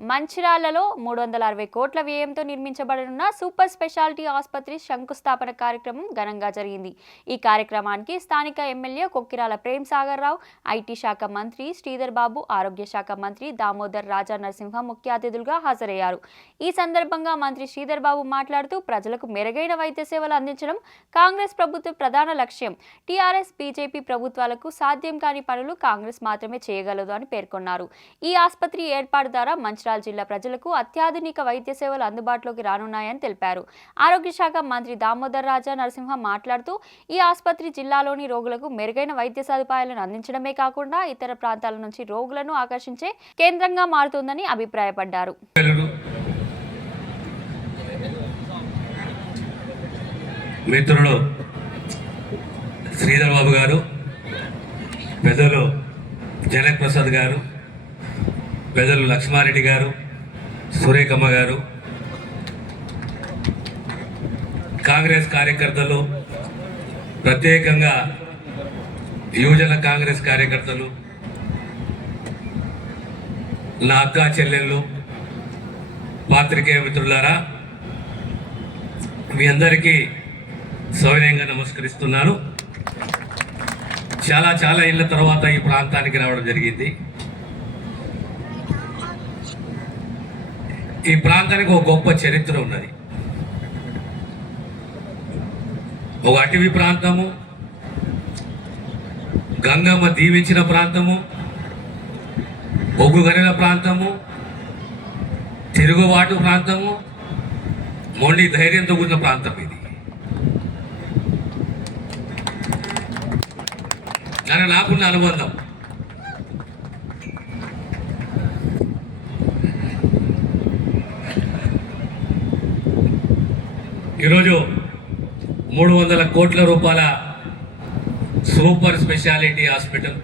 మంచిర్యాలలో మూడు వందల అరవై కోట్ల వ్యయంతో నిర్మించబడనున్న సూపర్ స్పెషాలిటీ ఆసుపత్రి శంకుస్థాపన కార్యక్రమం ఘనంగా జరిగింది. ఈ కార్యక్రమానికి స్థానిక ఎమ్మెల్యే కొక్కిరాల ప్రేమ్ సాగర్ రావు ఐటీ శాఖ మంత్రి శ్రీధర్ బాబు ఆరోగ్య శాఖ మంత్రి దామోదర్ రాజా నరసింహ ముఖ్య అతిథులుగా హాజరయ్యారు. ఈ సందర్భంగా మంత్రి శ్రీధర్ బాబు మాట్లాడుతూ ప్రజలకు మెరుగైన వైద్య సేవలు అందించడం కాంగ్రెస్ ప్రభుత్వ ప్రధాన లక్ష్యం. టీఆర్ఎస్ బీజేపీ ప్రభుత్వాలకు సాధ్యం కాని పనులు కాంగ్రెస్ మాత్రమే చేయగలదు అని పేర్కొన్నారు. ఈ ఆసుపత్రి ఏర్పాటు ద్వారా మంచిర్యాల జిల్లా ప్రజలకు అత్యాధునిక వైద్య సేవలు అందుబాటులోకి రానున్నాయని తెలిపారు. ఆరోగ్య శాఖ మంత్రి దామోదర్ రాజా నరసింహ మాట్లాడుతూ ఈ ఆసుపత్రి జిల్లాలోని రోగులకు మెరుగైన వైద్య సదుపాయాలను అందించడమే కాకుండా ఇతర ప్రాంతాల నుంచి రోగులను ఆకర్షించే కేంద్రంగా మారుతుందని అభిప్రాయపడ్డారు. మిత్రులు, మిత్రుడు శ్రీధర్ బాబు గారు పెద్దలు జనక్ ప్రసాద్ గారు పెద్దలు లక్ష్మారెడ్డి గారు సురేఖమ్మ గారు కాంగ్రెస్ కార్యకర్తలు ప్రత్యేకంగా యువజన కాంగ్రెస్ కార్యకర్తలు నా అక్క చెల్లెళ్ళు పాత్రికేయ మిత్రులారా మీ అందరికీ సౌర్యంగా నమస్కరిస్తున్నాను. చాలా చాలా ఏళ్ళ తర్వాత ఈ ప్రాంతానికి రావడం జరిగింది. ఈ ప్రాంతానికి ఒక గొప్ప చరిత్ర ఉన్నది. ఒక అటవీ ప్రాంతము గంగమ్మ దీవించిన ప్రాంతము బొగ్గు గనుల ప్రాంతము తిరుగుబాటు ప్రాంతము మొండి ధైర్యంతో కూడిన ప్రాంతం ఇది. కానీ నాకున్న అనుబంధం. ఈరోజు మూడు వందల కోట్ల రూపాయల సూపర్ స్పెషాలిటీ హాస్పిటల్.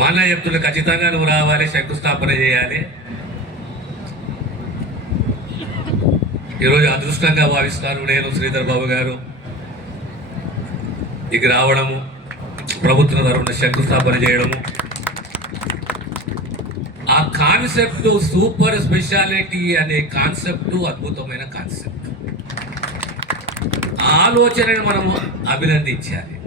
మా ఖచ్చితంగా నువ్వు రావాలి శంకుస్థాపన చేయాలి. ఈరోజు అదృష్టంగా భావిస్తాను నేను శ్రీధర్ బాబు గారు. ఇక రావడము ప్రభుత్వం తరఫున శంకుస్థాపన చేయడము. ఆ కాన్సెప్ట్ సూపర్ స్పెషాలిటీ అనే కాన్సెప్ట్ అద్భుతమైన కాన్సెప్ట్ ఆలోచనను మనము అభినందించాలి.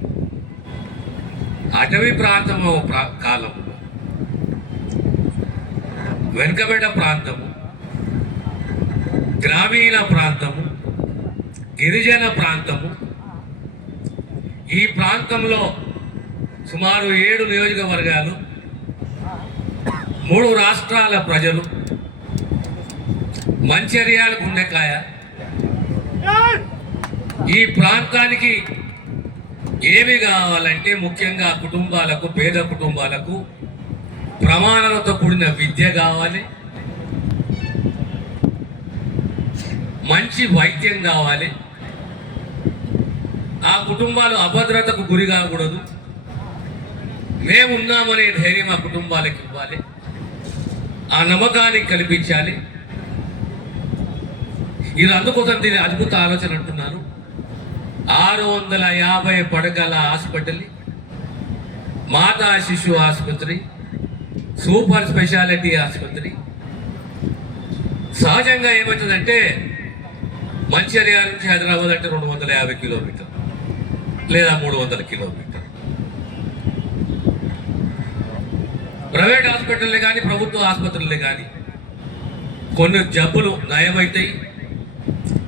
అటవీ ప్రాంతం ఒక ప్రా- కాలంలో వెనుకబడ్డ ప్రాంతము. గ్రామీణ ప్రాంతము. గిరిజన ప్రాంతము. ఈ ప్రాంతంలో సుమారు ఏడు నియోజకవర్గాలు మూడు రాష్ట్రాల ప్రజలు మంచిర్యాల గుండెకాయ. ఈ ప్రాంతానికి ఏమి కావాలంటే ముఖ్యంగా కుటుంబాలకు పేద కుటుంబాలకు ప్రమాణాలతో కూడిన విద్య కావాలి. మంచి వైద్యం కావాలి. ఆ కుటుంబాలు అభద్రతకు గురి కాకూడదు. మేమున్నామనే ధైర్యం ఆ కుటుంబాలకు ఇవ్వాలి. ఆ నమ్మకాన్ని కల్పించాలి. ఇది అందుకోసం దీని అద్భుత ఆలోచన అంటున్నాను. ఆరు వందల యాభై పడకల హాస్పిటల్ మాతా శిశు ఆసుపత్రి సూపర్ స్పెషాలిటీ ఆసుపత్రి. సహజంగా ఏమవుతుందంటే మంచిర్యాల నుంచి హైదరాబాద్ అంటే రెండు వందల యాభై కిలోమీటర్ లేదా మూడు వందల కిలోమీటర్ ప్రైవేట్ హాస్పిటల్లే కానీ ప్రభుత్వ ఆసుపత్రులే కానీ కొన్ని జబ్బులు నయమవుతాయి